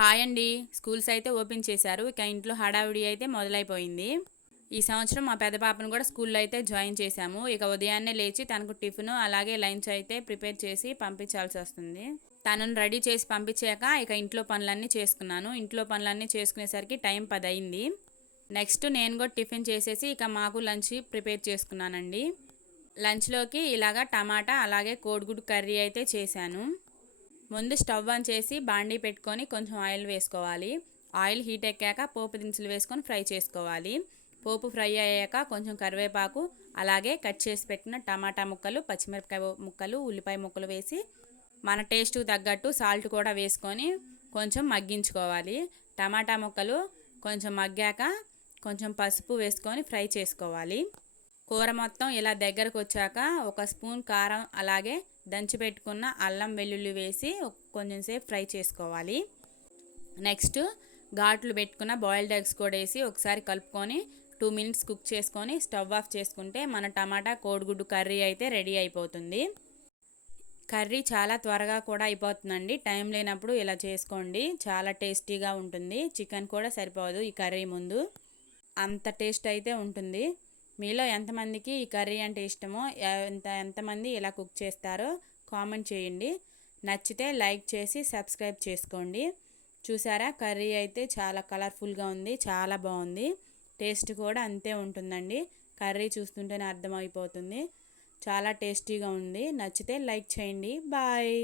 Hi అండి. Schools అయితే open చేశారు. ఇక ఇంట్లో హడావిడి అయితే మొదలైపోయింది. ఈ సంవత్సరం మా పెద్ద పాపను కూడా స్కూల్లో అయితే జాయిన్ చేశాము. ఇక ఉదయాన్నే లేచి తనకు టిఫిన్ అలాగే లంచ్ అయితే ప్రిపేర్ చేసి పంపించాల్సి వస్తుంది. తనను రెడీ చేసి పంపించాక ఇక ఇంట్లో పనులన్నీ చేసుకున్నాను. ఇంట్లో పనులన్నీ చేసుకునేసరికి టైం 10 అయింది. నెక్స్ట్ నేను కూడా టిఫిన్ చేసేసి ఇక మాకు లంచ్ ప్రిపేర్ చేసుకున్నానండి. లంచ్లోకి ఇలాగా టమాటా అలాగే కోడిగుడ్డు కర్రీ అయితే చేశాను. ముందు స్టవ్ ఆన్ చేసి బాండీ పెట్టుకొని కొంచెం ఆయిల్ వేసుకోవాలి. ఆయిల్ హీట్ ఎక్కాక పోపు దినుసులు వేసుకొని ఫ్రై చేసుకోవాలి. పోపు ఫ్రై అయ్యాక కొంచెం కరివేపాకు అలాగే కట్ చేసి పెట్టిన టమాటా ముక్కలు, పచ్చిమిరపకాయ ముక్కలు, ఉల్లిపాయ ముక్కలు వేసి మన టేస్ట్కి తగ్గట్టు సాల్ట్ కూడా వేసుకొని కొంచెం మగ్గించుకోవాలి. టమాటా ముక్కలు కొంచెం మగ్గాక కొంచెం పసుపు వేసుకొని ఫ్రై చేసుకోవాలి. కూర మొత్తం ఇలా దగ్గరకు వచ్చాక ఒక స్పూన్ కారం అలాగే దంచి పెట్టుకున్న అల్లం వెల్లుల్లి వేసి కొంచెం సేపు ఫ్రై చేసుకోవాలి. నెక్స్ట్ ఘాట్లు పెట్టుకున్న బాయిల్డ్ ఎగ్స్ కూడా వేసి ఒకసారి కలుపుకొని 2 మినిట్స్ కుక్ చేసుకొని స్టవ్ ఆఫ్ చేసుకుంటే మన టమాటా కోడిగుడ్డు కర్రీ అయితే రెడీ అయిపోతుంది. కర్రీ చాలా త్వరగా కూడా అయిపోతుందండి. టైం లేనప్పుడు ఇలా చేసుకోండి, చాలా టేస్టీగా ఉంటుంది. చికెన్ కూడా సరిపోదు ఈ కర్రీ ముందు, అంత టేస్ట్ అయితే ఉంటుంది. మీలో ఎంతమందికి ఈ కర్రీ అంటే ఇష్టమో, ఎంతమంది ఇలా కుక్ చేస్తారో కామెంట్ చేయండి. నచ్చితే లైక్ చేసి సబ్స్క్రైబ్ చేసుకోండి. చూసారా, కర్రీ అయితే చాలా కలర్ఫుల్గా ఉంది, చాలా బాగుంది. టేస్ట్ కూడా అంతే ఉంటుందండి. కర్రీ చూస్తుంటేనే అర్థమైపోతుంది. చాలా టేస్టీగా ఉంది. నచ్చితే లైక్ చేయండి. బాయ్.